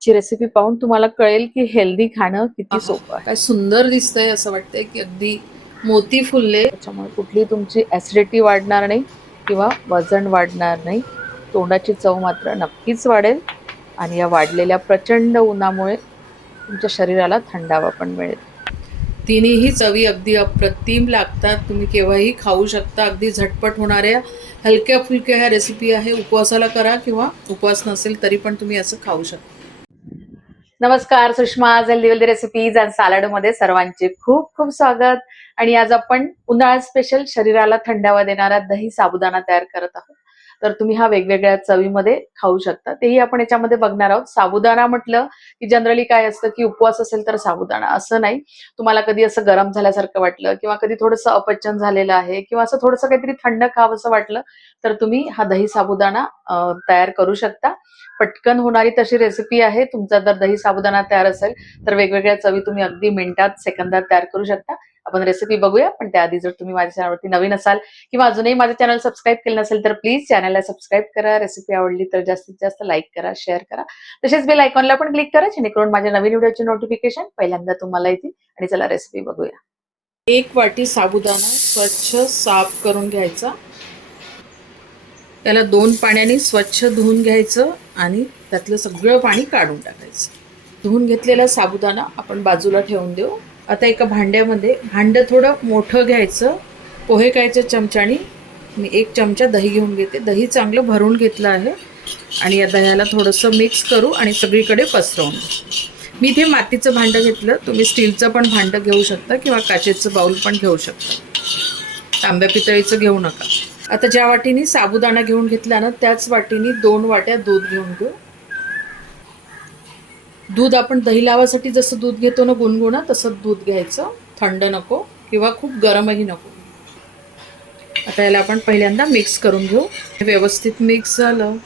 आजची रेसिपी पाहून तुम्हाला कळेल की हेल्दी खाणं किती सोपं आहे। काय सुंदर दिसतंय, असं वाटतंय की अगदी मोती फुलले। त्याच्यामुळे कुठली तुमची ऍसिडिटी वाढणार नाही किंवा वजन वाढणार नाही। तोंडाची चव मात्र नक्कीच वाढेल आणि या वाढलेल्या प्रचंड उन्हामुळे तुमच्या शरीराला थंडावा पण मिळेल। तिन्हीही चवी अगदी अप्रतिम लागतात। तुम्ही केव्हाही खाऊ शकता। अगदी झटपट होणाऱ्या हलक्या फुलक्या ह्या रेसिपी आहे। उपवासाला करा किंवा उपवास नसेल तरी पण तुम्ही असं खाऊ शकता। नमस्कार, Sushma healthy wealthy recipes and salad मध्ये सर्वांचे खूप खूप स्वागत। आणि आज आपण उन्हाळा स्पेशल शरीराला थंडावा देणारा दही साबुदाणा तयार करत आहोत। तर तुम्ही हा वेगवेगळ्या चवीमध्ये खाऊ शकता, तेही आपण याच्यामध्ये बघणार आहोत। साबुदाणा म्हटलं की जनरली काय असतं की उपवास असेल तर साबुदाणा, असं नाही। तुम्हाला कधी असं गरम झाल्यासारखं वाटलं किंवा कधी थोडंसं अपचन झालेलं आहे किंवा असं थोडंसं काहीतरी थंड खावंसं वाटलं तर तुम्ही हा दही साबुदाणा तयार करू शकता। पटकन होणारी तशी रेसिपी आहे। तुमचा जर दही साबुदाणा तयार असेल तर वेगवेगळ्या चवी तुम्ही अगदी मिनिटात सेकंदात तयार करू शकता। आपण रेसिपी बघूया, पण त्याआधी जर तुम्ही माझ्या चॅनलवरती नवीन असाल किंवा अजूनही माझं चॅनल सबस्क्राईब केलं नसेल तर प्लीज चॅनलला सबस्क्राईब करा। रेसिपी आवडली तर जास्तीत जास्त लाईक करा, शेअर करा, तसेच बेल आयकॉनला पण क्लिक करा जेणेकरून माझ्या नवीन व्हिडिओची नोटिफिकेशन पहिल्यांदा तुम्हाला येतील। आणि चला रेसिपी बघूया। 1 वाटी साबुदाणा स्वच्छ साफ करून घ्यायचा। त्याला 2 पाण्याने स्वच्छ धुवून घ्यायचं आणि त्यातलं सगळं पाणी काढून टाकायचं। धुवून घेतलेला साबुदाणा आपण बाजूला ठेवून देऊ। आता एका भांड्यामध्ये, भांडं थोडं मोठं घ्यायचं। पोहे खायच्या चमच्याने मी 1 चमचा दही घेऊन घेते। दही चांगलं भरून घेतलं आहे आणि या दह्याला थोडंसं मिक्स करू आणि सगळीकडे पसरवून। मी इथे मातीचं भांडं घेतलं, तुम्ही स्टीलचं पण भांडं घेऊ शकता किंवा काचेचं बाउल पण घेऊ शकता, तांब्या पितळीचं घेऊ नका। आता ज्या वाटीने साबुदाणा घेऊन घेतला ना, त्याच वाटीने 2 वाट्या दूध घेऊन घेऊ। दूध आपण दही लावासाठी जसं दूध घेतो ना गुणगुणं, तसं दूध घ्यायचं। थंड नको किंवा खूप गरमही नको। आता याला आपण पहिल्यांदा मिक्स करून घेऊ। व्यवस्थित मिक्स झालं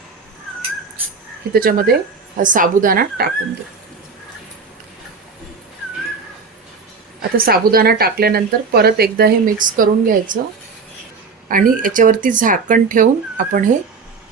की त्याच्यामध्ये हा साबुदाणा टाकून देऊ। आता साबुदाणा टाकल्यानंतर परत एकदा हे मिक्स करून घ्यायचं आणि याच्यावरती झाकण ठेवून आपण हे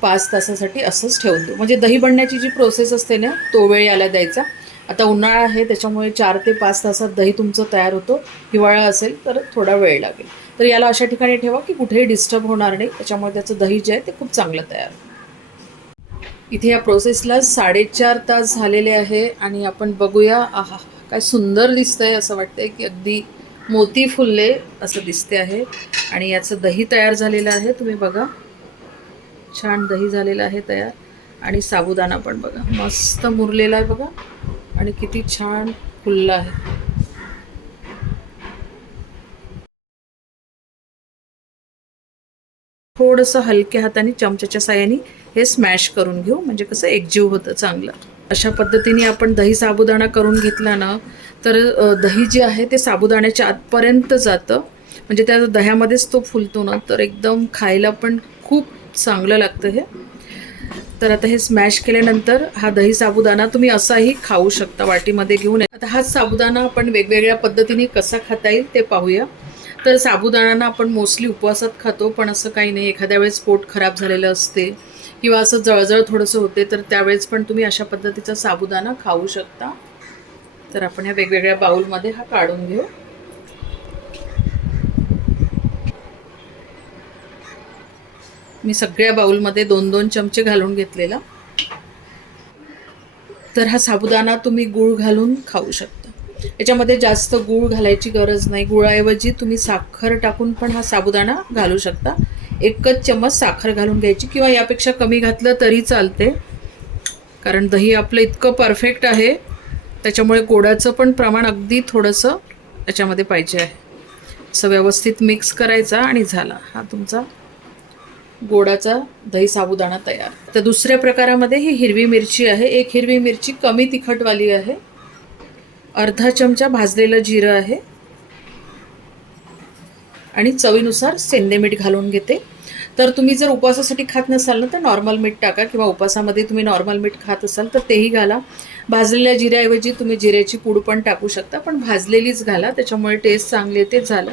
5 तासासाठी असंच ठेवून देऊ। म्हणजे दही बनण्याची जी प्रोसेस असते ना, तो वेळ याला द्यायचा। आता उन्हाळा आहे त्याच्यामुळे 4 ते 5 तासात दही तुमचं तयार होतो। हिवाळा असेल तर थोडा वेळ लागेल। तर याला अशा ठिकाणी ठेवा की कुठेही डिस्टर्ब होणार नाही, त्याच्यामुळे त्याचं दही जे आहे ते खूप चांगलं तयार होईल। इथे या प्रोसेसला 4.5 तास झालेले आहे आणि आपण बघूया। आहा, काय सुंदर दिसतंय, असं वाटतंय की अगदी मोती फुलले असं दिसते आहे। आणि याचं दही तयार झालेलं आहे, तुम्ही बघा, छान दही झालेलं आहे तयार। आणि साबुदाणा पण बघा मस्त मुरलेला आहे बघा, आणि किती छान फुलला आहे। थोडंसं हलक्या हाताने चमच्याच्या साहाय्याने हे स्मॅश करून घेऊ, म्हणजे कसं एकजीव होतं चांगलं। अशा पद्धतीने आपण दही साबुदाणा करून घेतला ना, तर दही जे आहे ते साबुदाण्याच्या आतपर्यंत जातं, म्हणजे त्या दह्यामध्येच तो फुलतो ना, तर एकदम खायला पण खूप चांगलं लागतं हे। तर आता हे स्मॅश केल्यानंतर हा दही साबुदाणा तुम्ही असाही खाऊ शकता वाटीमध्ये घेऊन। आता हा साबुदाणा आपण वेगवेगळ्या पद्धतीने कसा खाता येईल ते पाहूया। तर साबुदाणा आपण मोस्टली उपवासात खातो, पण असं काही नाही। एखाद्या वेळेस पोट खराब झालेलं असते किंवा असं जळजळ थोडंसं होते, तर त्यावेळेस पण तुम्ही अशा पद्धतीचा साबुदाणा खाऊ शकता। तर आपण ह्या वेगवेगळ्या बाउलमध्ये हा काढून घेऊ। मी सगळ्या बाउलमध्ये 2-2 चमचे घालून घेतलेला। तर हा साबुदाणा तुम्ही गूळ घालून खाऊ शकता। याच्यामध्ये जास्त गूळ घालायची गरज नाही। गुळाऐवजी तुम्ही साखर टाकून पण हा साबुदाणा घालू शकता। 1च चम्मच साखर घालून घ्यायची किंवा यापेक्षा कमी घातलं तरी चालते, कारण दही आपलं इतकं परफेक्ट आहे त्याच्यामुळे गोडाचं पण प्रमाण अगदी थोडंसं याच्यामध्ये पाहिजे आहे। असं व्यवस्थित मिक्स करायचा आणि झाला हा तुमचा गोडाचा दही साबुदाणा तयार। तर दुसऱ्या प्रकारामध्ये ही हिरवी मिरची आहे। 1 हिरवी मिरची कमी तिखटवाली आहे। अर्धा चमचा भाजलेलं जिरं आहे आणि चवीनुसार सेंधे मीठ घालून घेते। तर तुम्ही जर उपवासासाठी खात नसाल ना, तर नॉर्मल मीठ टाका, किंवा उपवासामध्ये तुम्ही नॉर्मल मीठ खात असाल तर तेही घाला। भाजलेल्या जिऱ्याऐवजी तुम्ही जिऱ्याची पूड पण टाकू शकता, पण भाजलेलीच घाला, त्याच्यामुळे टेस्ट चांगली येते। झालं,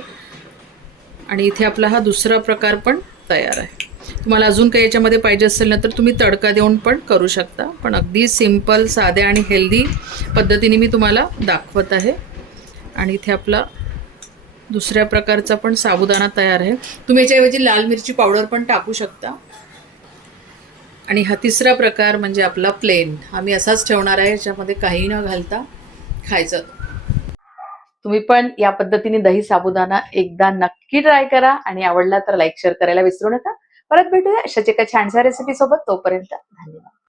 आणि इथे आपला हा दुसरा प्रकार पण तयार आहे। तुम्हाला अजून काही याच्यामध्ये पाहिजे असेल ना तर तुम्ही तडका देऊन पण करू शकता, पण अगदी सिंपल, साध्या आणि हेल्दी पद्धतीने मी तुम्हाला दाखवत आहे. आणि इथे आपला दुसऱ्या प्रकारचा पण साबुदाणा तयार आहे. तुम्ही याच्याऐवजी लाल मिरची पावडर पण टाकू शकता. आणि हा तिसरा प्रकार म्हणजे आपला प्लेन, आम्ही असाच ठेवणार आहे, याच्यामध्ये काही न घालता खायचा. तुम्ही पण या पद्धतीने दही साबुदाणा एकदा नक्की ट्राय करा आणि आवडला तर लाईक शेअर करायला विसरू नका. परत भेटूया अशाच एका छानशा रेसिपी सोबत. तोपर्यंत धन्यवाद.